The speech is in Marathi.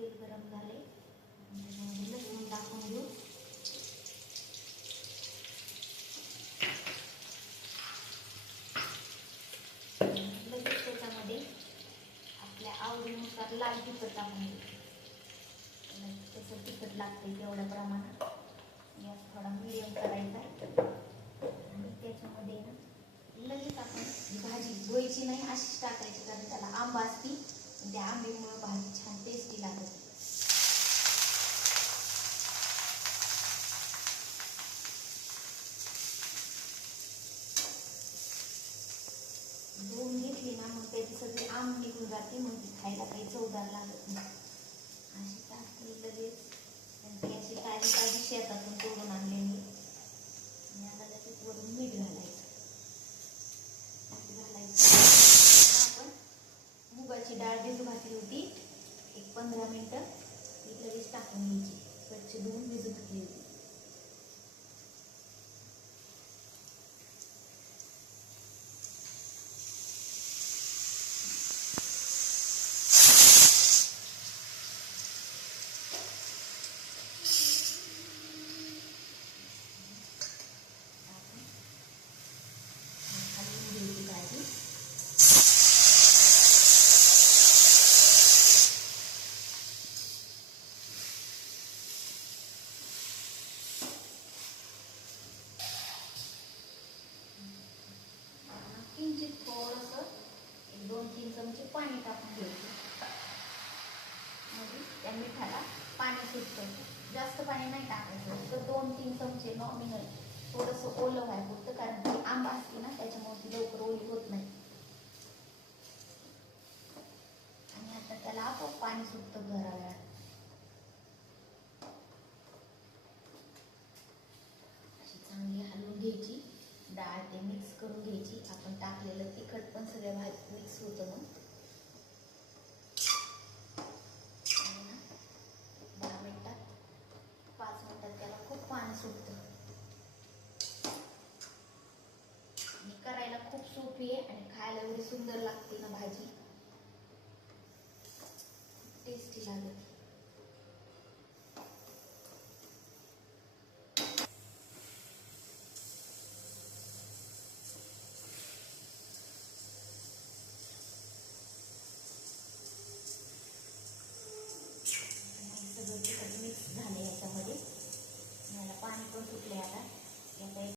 तेल गरम झाले, त्याच्यामध्ये लसूण टाकून घेऊ. लगेच त्याच्यामध्ये आपल्या आवडीनुसार लाल तिखट टाकून घेऊ. तसं तिखट लागते तेवढ्या प्रमाणात गॅस थोडा मिडियम करायचा. आणि त्याच्यामध्ये ना लगेच आपण भाजी धुवायची नाही, अशीच टाकायची, कारण त्याला आंबा असते. त्या आंब्यामुळे भाजी छान टेस्टी लागते. धुवून घेतली ना मग त्याची सगळी आंब निघून जाते, मग ती खायला काही चवदार लागत नाही. अशी टाकली लगेच, ती अशी ताजी ताजी शेतातून तोडून आणलेली. आणि आता त्याच्यात वरून मीठ घालायचं. आपण मुगाची डाळ भिजू घातली होती, एक 15 मिनिटं ती लगेच टाकून घ्यायची. स्वच्छ धुवून भिजू घातली होती. किंचित थोडंसं 1-2-3 चमचे पाणी टाकून घ्यायचं. म्हणजे त्या मिठाला पाणी सुटतं. जास्त पाणी नाही टाकायचं, तर 2-3 चमचे नॉमिनल. थोडंसं ओलं व्हायला पुरतं, कारण ती आंबा असते ना त्याच्यामुळे ती लवकर ओली होत नाही. आणि आता त्याला आपोआप पाणी सुटतं जरा वेळात. अशी चांगली हलवून घ्यायची. डाळ ते मिक्स करून घ्यायची. आपण टाकलेलं तिखट पण सगळ्या भाजीत मिक्स होतं. मग 10 मिनिटात 5 मिनिटात त्याला खूप पाणी सुटतं. आणि करायला खूप सोपी आहे आणि खायला एवढी सुंदर लागते ना भाजी, टेस्टी लागते.